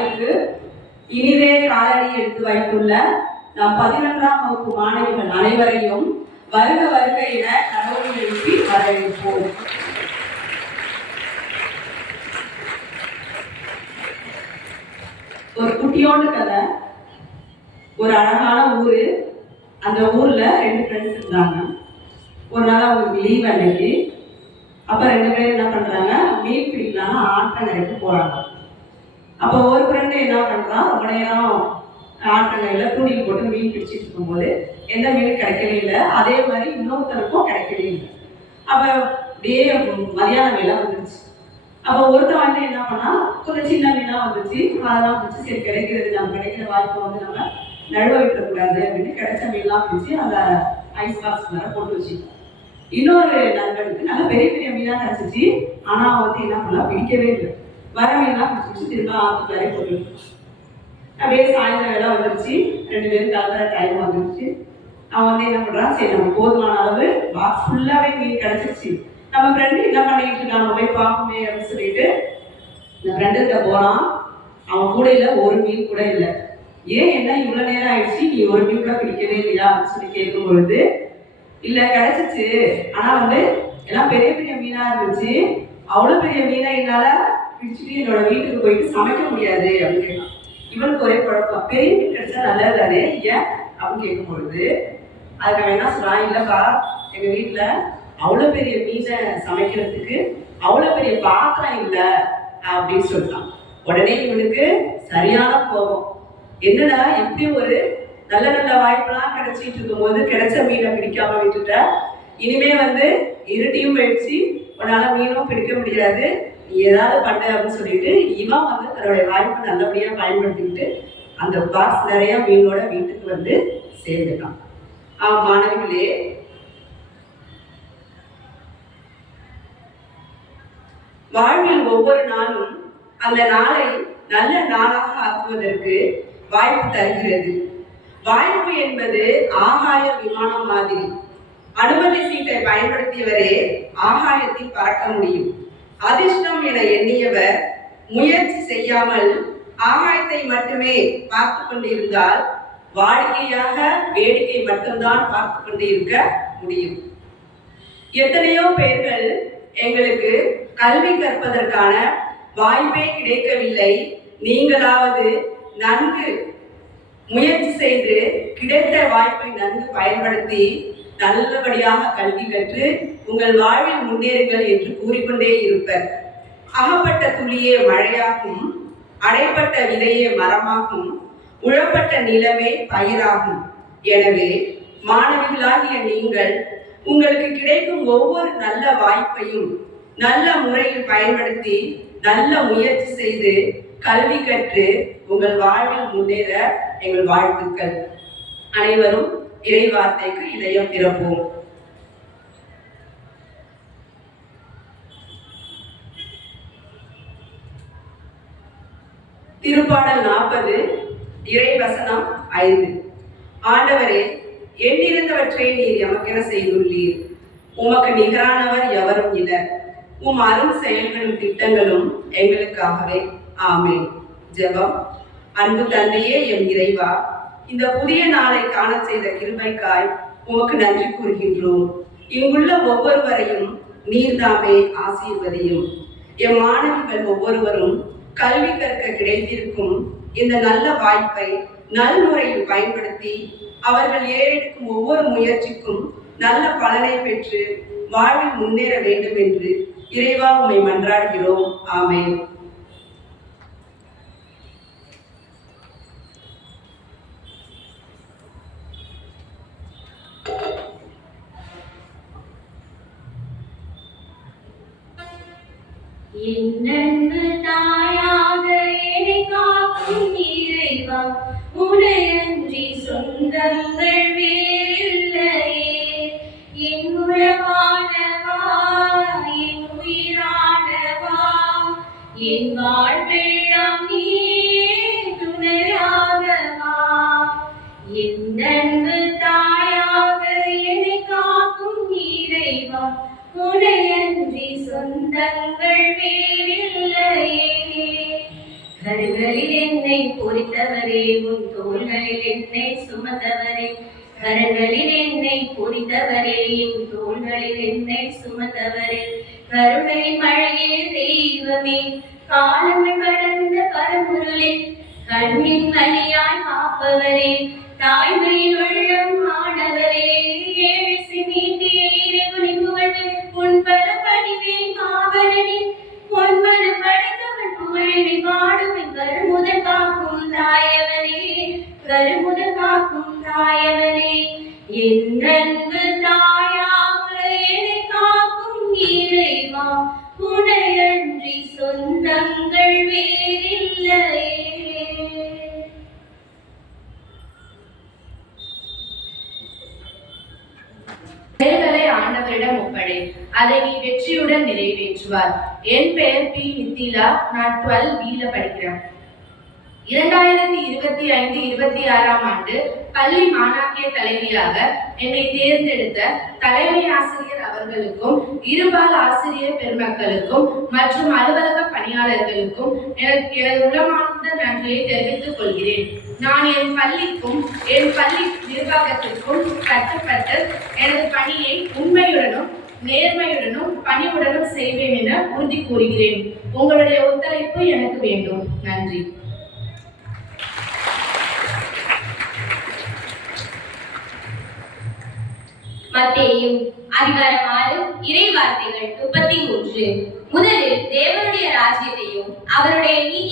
பள்ளிக்கு இனிதே காலடி எடுத்து வைத்துள்ள நம் 11ஆம் வகுப்பு மாணவிகள் அனைவரையும் வருக வருக என கடவுளை எழுப்பி வரவேற்போம். ஒரு குட்டியோண்டு கதை. ஒரு அழகான ஊரு. அந்த ஊர்ல 2 ஃப்ரெண்ட்ஸ் இருந்தாங்க. ஒரு நாள் அவங்களுக்கு லீவ் அன்னைக்கு. அப்ப 2 பேரும் என்ன பண்றாங்க, மீன் பிடிக்கலாம் ஆற்றங்கரைக்கு போறாங்க. அப்போ ஒரு ஃப்ரெண்டு என்ன பண்றான், ரொம்ப நேரம் ஆற்றங்கரையில தூண்டில் போட்டு மீன் பிடிச்சிட்டு இருக்கும்போது எந்த மீனும் கிடைக்கவே இல்லை. அதே மாதிரி இன்னொருத்தருக்கும் கிடைக்கவே இல்லை. அப்ப அப்படியே மதியான வேலை வந்துருச்சு. அப்போ ஒருத்தர் வந்து என்ன பண்ணா, கொஞ்சம் சின்ன மீனா வந்துச்சு. அதெல்லாம் பிடிச்சி சரி கிடைக்கிறது, நம்ம கிடைக்கிற வாய்ப்பை வந்து நம்ம நழுவ விட்டக்கூடாது அப்படின்னு கிடைச்ச மீன்லாம் பிடிச்சி அந்த ஐஸ் பாக்ஸ் மேலே போட்டு வச்சுக்கோம். இன்னொரு நண்பனுக்கு நல்லா பெரிய பெரிய மீனா கிடைச்சிச்சு. ஆனா வந்து என்ன பண்ணா, பிடிக்கவே இல்லை. வர மீன்லாம் பிடிச்சி திரும்ப ஆற்றுக்குள்ளாரே போட்டு. அப்படியே சாயந்தரம் வேலை வந்துருச்சு. 2 பேரும் கிளம்புற டைம் வந்துருச்சு. அவன் வந்து என்ன பண்றான், சரி நம்ம போதுமான அளவு பாக்ஸ் ஃபுல்லாவே மீன் கிடைச்சிருச்சு, நம்ம ஃப்ரெண்டு என்ன பண்ணிட்டு இருக்கான், நம்ம போய் பார்ப்போமே அப்படின்னு சொல்லிட்டு இந்த ஃப்ரெண்டுகிட்ட போறான். அவன் கூட இல்லை, ஒரு மீன் கூட இல்லை. ஏன் என்ன இவ்வளவு நேரம் ஆயிடுச்சு, நீ ஒரு மீன் கூட பிடிக்கவே இல்லையா அப்படின்னு சொல்லி கேட்கும் பொழுது, இல்ல கிடைச்சிச்சு, ஆனா வந்து எல்லாம் பெரிய பெரிய மீனா இருந்துச்சு, அவ்வளவு பெரிய மீனை என்னால பிடிச்சிட்டு என்னோட வீட்டுக்கு போயிட்டு சமைக்க முடியாது அப்படின்னு கேட்கான். இவனுக்கு ஒரே குழப்பம், பெரிய மீன் கிடைச்சா நல்லது தானே ஏன் அப்படின்னு கேட்கும் பொழுது அதுக்கு அவன் என்ன சொல்றான், இல்லப்பா எங்க வீட்டுல அவ்வளவு பெரிய மீனை சமைக்கிறதுக்கு அவ்வளவு பெரிய பாத்திரம் இல்லை அப்படின்னு சொல்றான். உடனே இவனுக்கு சரியான கோபம். என்னடா இப்படி ஒரு நல்ல நல்ல வாய்ப்பெல்லாம் கிடைச்சிட்டு இருக்கும் போது கிடைச்ச மீனை பிடிக்காம விட்டுட்ட, இனிமே வந்து இருட்டியும் போயிடுச்சு, உன்னால மீனும் பிடிக்க முடியாது, நீ ஏதாவது பண்ண அப்படின்னு சொல்லிட்டு இவன் வந்து தன்னுடைய வாய்ப்பை நல்லபடியா பயன்படுத்திக்கிட்டு அந்த பாக்ஸ் நிறைய மீனோட வீட்டுக்கு வந்து சேர்ந்துட்டான். மாணவிகளே, வாழ்வில் ஒவ்வொரு நாளும் அந்த நாளை நல்ல நாளாக ஆக்குவதற்கு வாய்ப்பு தருகிறது. வாய்ப்பு என்பது ஆகாய விமானம் மாதிரி. அனுமதி சீட்டை பயன்படுத்தியவரே ஆகாயத்தில் பறக்க முடியும். அதிர்ஷ்டம் என எண்ணியவர் முயற்சி செய்யாமல் ஆகாயத்தை மட்டுமே பார்த்து கொண்டிருந்தால் வாடிக்கையாக வேடிக்கை மட்டும்தான் பார்த்து கொண்டிருக்க முடியும். எத்தனையோ பேர்கள் எங்களுக்கு கல்வி கற்பதற்கான வாய்ப்பே கிடைக்கவில்லை, நீங்களாவது நன்கு முயற்சி செய்து கிடைத்த வாய்ப்பை நன்கு பயன்படுத்தி நல்லபடியாக கல்வி கற்று உங்கள் வாழ்வில் முன்னேறுங்கள் என்று கூறிக்கொண்டே இருப்பர். அகப்பட்ட துளியே மழையாகும், அடைப்பட்ட விதையே மரமாகும், உழப்பட்ட நிலமே பயிராகும். எனவே மாணவிகளாகிய நீங்கள் உங்களுக்கு கிடைக்கும் ஒவ்வொரு நல்ல வாய்ப்பையும் நல்ல முறையில் பயன்படுத்தி நல்ல முயற்சி செய்து கல்வி கற்று உங்கள் வாழ்வில் முன்னேற எங்கள் வாழ்த்துக்கள். அனைவரும் இறை வார்த்தைக்கு இதயம் திறப்போம். திருப்பாடல் 40 இறை வசனம் 5. ஆண்டவரே, எண்ணிருந்தவற்றை நீர் எமக்கென செய்துள்ளீர், உமக்கு நிகரானவர் எவரும் இல்லை, உம் அரும் செயல்களும் திட்டங்களும் எங்களுக்காகவே. ஆமென். ஜெபம். அன்பு தந்தையே, எம் இறைவா, இந்த புதிய நாளை காண செய்த கிருபைக்காய் உமக்கு நன்றி கூறுகின்றோம். இங்குள்ள ஒவ்வொருவரையும் நீர்தாமே ஆசீர்வதியும். எம் மாணவிகள் ஒவ்வொருவரும் கல்வி கற்க கிடைத்திருக்கும் இந்த நல்ல வாய்ப்பை நல்முறையில் பயன்படுத்தி அவர்கள் ஏறெடுக்கும் ஒவ்வொரு முயற்சிக்கும் நல்ல பலனை பெற்று வாழ்வில் முன்னேற வேண்டும் என்று இறைவா உம்மை மன்றாடுகிறோம். ஆமென். என்னென்று தாயாக என்னை காக்கும் இறைவா, உனையன்றி சொந்தங்கள் வேறில்லையே. என் உறவானவா, என் உயிரானவா, கரங்களில் என்னை பொறித்தவரே, உன் தோள்களில் என்னை சுமந்தவரே. கரங்களில் என்னை பொறித்தவரே, என் தோள்களில் என்னை சுமந்தவரே. கருணை மழையே தெய்வமே, காலங்கள் கடந்த பரம்பொருளே, கண்ணின் வழியாய் காப்பவரே, தாய்மையின் உள்ளம் ஆனவரே. ஏழு நீட்டிய இறைவனை புகழ்ந்து உன் பல பணிவேன் மாவரனே. பொன்மன படைத்தவன் புகழை பாடுவேன். கருமுதல் காக்கும் தாயவனே, கருமுதல் காக்கும் தாயவனே. என் அன்பு தாயாக என்னை காக்கும் இறைவா, உனையன்றி சொந்தங்கள் வேறில்லையே. செயல்களை ஆண்டவரிடம் ஒப்படை, அதை நீ வெற்றியுடன் நிறைவேற்றுவார். என் பெயர் பி. நித்திலா. நான் 12B படிக்கிறேன். 2025-26 ஆண்டு பள்ளி மாணாக்கிய தலைவியாக என்னை தேர்ந்தெடுத்த தலைமை ஆசிரியர் அவர்களுக்கும், இருபால் ஆசிரியர் பெருமக்களுக்கும் மற்றும் அலுவலக பணியாளர்களுக்கும் எனது உளமார்ந்த நன்றியை தெரிவித்துக் கொள்கிறேன். நான் என் பள்ளிக்கும் என் பள்ளி நிர்வாகத்திற்கும் கட்டுப்பட்டு எனது பணியை உண்மையுடனும் நேர்மையுடனும் பணிவுடனும் செய்வேன் என உறுதி கூறுகிறேன். உங்களுடைய ஒத்துழைப்பு எனக்கு வேண்டும். நன்றி. மத்தேயு அதிகாரம் 6 இறை வார்த்தைகள் 33. முதலில் தேவனுடைய ராஜ்யத்தையும் அவருடைய நீதி